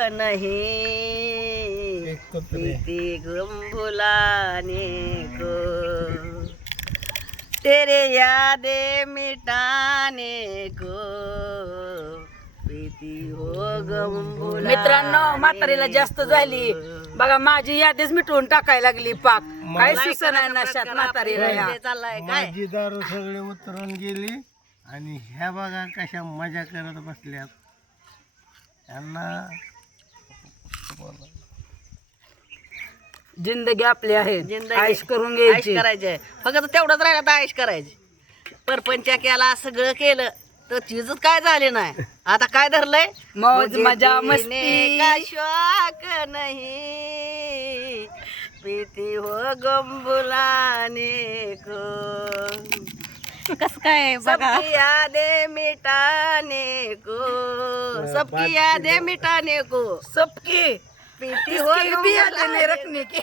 नहीं पीती गुम भुलाने को, तेरे यादें मिटाने को, पीती हो गम भुलाने। मित्रांनो, म्हातारीला जास्त झाली बघा, माझी यादीच मिटवून टाकायला लागली पाक. काय सुचना नशात म्हातारीला या. चाललाय काय माझी दारू सगळे उतरून गेली आणि ह्या बघा कशा मजा करत बसल्यात. त्यांना जिंदगी आपली आहे, जिंदगी आयुष करून आयुष घ्यायची. करायचंय, फक्त तेवढंच राहिलं तर आयुष करायची. परपंच केला, सगळं केलं तर चीजच काय झाले नाही. आता काय धरलंय, मौज मुझे मजा पीने मस्ती. का शौक नहीं, पीती हो गम भुलाने को, कस काय बघा. सबकी यादें मिटाने को, सबकी यादें मिटाने को, सबकी पीती हो इसकी गम भी यादें भुलाने नहीं रखने की.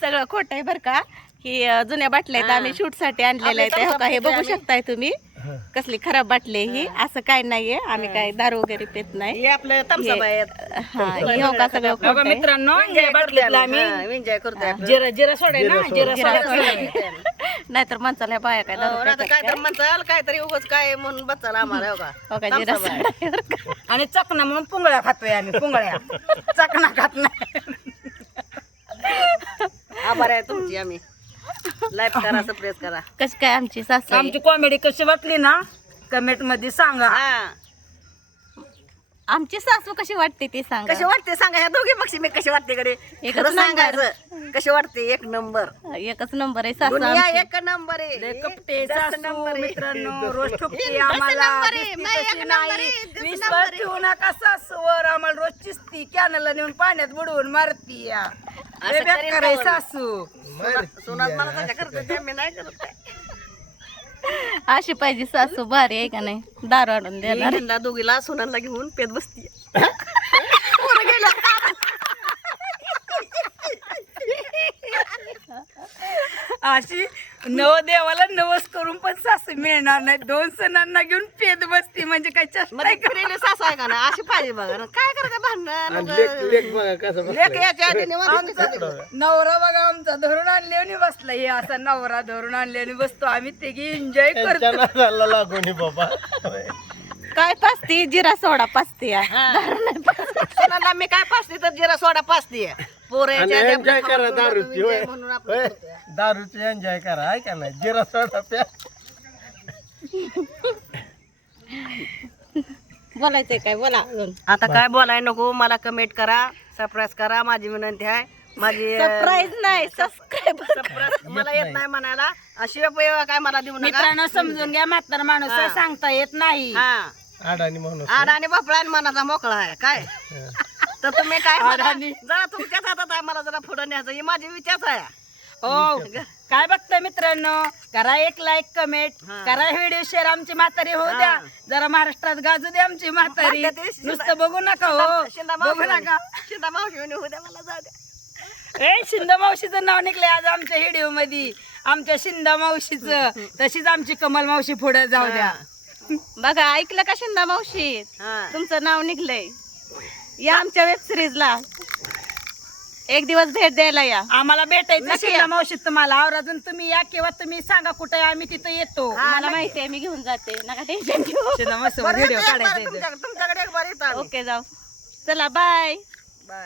सगळं खोट आहे बर का. की जुन्या बाटल्या आहेत, आम्ही शूट साठी आणलेल्या आहेत. हो का, हे बघू शकताय तुम्ही कसली खराब बाटली ही. असं काय नाहीये, आम्ही काय दारू वगैरे पित नाही. हे आपलं थम्सअप आहे. हा, हे हो का सगळं खोट बघा आहे. मित्रांनो, या बाटलीतलं आम्ही एन्जॉय करतोय. जिरा जिरा सोडे ना, जिरा जिरा सोडा. नाहीतर माणसाला बाया काय दारू पितात काय काय? तर म्हणताल काहीतरी उगाच काय म्हणून बच्चाला आम्हाला हो का. हो का, जिरा thumbs up आहे. सोडा आहे बरं का. आणि चकना म्हणून पुंगळ्या खातोय आम्ही, पुंगळ्या. चकना खात नाही. आभार आहे तुमची. आम्ही लाईक करा, सबस्क्राईब करा. कशी काय आमची सासू आहे? आमची कॉमेडी कशी वाटली ना, कमेंट मध्ये सांगा. हा, आमची सासू कशी वाटते ते सांगा. कशी वाटते सांगा. ह्या दोघी पक्षी मी कशी वाटते कडे एकच खरं नंबर. सांगायचं. कशी वाटते, एक नंबर. एकच नंबर आहे सासू दुनिया आमची. एक नंबर आहे. लय कपटे दस सासू नंबर आहे. मित्रांनो, रोज ठोकते दस आम्हाला. नंबर आहे. दिसती नाही, एक तशी नंबर नाही. आहे. दस विश्वास नंबर आहे. ठेवू नका सासूवर, आम्हाला रोज चिसती, कॅनला नेऊन पाण्यात बुडवून मारती या. लय करीन बेकार आहे का सासू. सोनात मला त्याच्या करते ते मी नाही करत काय. अशी पाहिजे सासू, भारी आहे का नाही. दारू आणून देणार. त्यांना दोघीला सोनाला घेऊन पेत बसती. अशी नवदेवाला नवस करून पण सासू मिळणार नाही. 2 सणांना घेऊन पेद बसती म्हणजे काय चष्मा मध्ये फिरेली सासू आहे का ना, अशी पाहिजे बघा ना. काय करते भांडण आणि लेक बघा कसं लेक बसलाय. याच्या आधी निवांत बसते. नवरा बघा आमचा धरून आणले बसला. हे असा नवरा धरून आणले बसतो. आम्ही तिघी एन्जॉय करतो. त्यांच्या नादाला लागून बाबा. काय पाचती, जिरा सोडा पाचती आहे. सोनाला मी काय पाचते तर जिरा सोडा पाचते. पोरं आणि याच्या आधी एन्जॉय आपलं करा खाऊन दारूची enjoy होय. म्हणून आपलं होय. करतोय. दारूची एन्जॉय करा आहे का नाही. जिरा सोडा प्या. बोलायचंय काय बोला अजून. आता काय बोलाय नको. मला कमेंट करा, सरप्राईज करा, माझी विनंती आहे. माझी सरप्राईज नाही, सबस्क्राईब. सरप्राईज मला येत नाही म्हणायला. अशी काय मला देऊ नका. मित्रांनो समजून घ्या, म्हातारा माणूस आहे, सांगता येत नाही. हा, अडाणी म्हणून आड आणि बापळा आणि मनाचा मोकळा आहे काय. तर तुम्ही काय मला- अडाणी. जरा तुमच्याच हातात आहे. मला जरा पुढे न्यायचं ही माझी विचार आहे. हो, काय बघताय मित्रांनो, करा एक लाईक, कमेंट हा. करा, व्हिडिओ शेअर. आमची म्हातारी होऊ द्या, जरा महाराष्ट्रात गाजू द्या आमची म्हातारी. म्हातारी ते शिंदा- नुसतं बघू नका हो, शिंदा बघू मावशी नका. शिंदा मावशी म्हणे, उद्या मला जाऊ द्या. शिंदा मावशीचं नाव निघलंय आज आमच्या व्हिडिओ मध्ये. आमच्या शिंदा मावशीचं, तशीच आमची कमल मावशी पुढे जाऊ द्या. बघा, ऐकलं का शिंदा मावशी, हा. तुमचं नाव निघलंय. या आमच्या वेब सिरीजला एक दिवस भेट द्यायला या. आम्हाला भेटायचं नक्की शिंदा या. मावशी तुम्हाला. और अजून तुम्ही या किंवा तुम्ही सांगा कुठे आहे, आम्ही तिथं येतो. मला माहिती आहे, मी घेऊन जाते, नका टेन्शन घेऊ. शिंदा मावशी बरं, व्हिडिओ येतो एक काढायचा बार इथं. तुमच्याकडे एक बार येतो आम्ही. ओके, जाऊ. चला, बाय.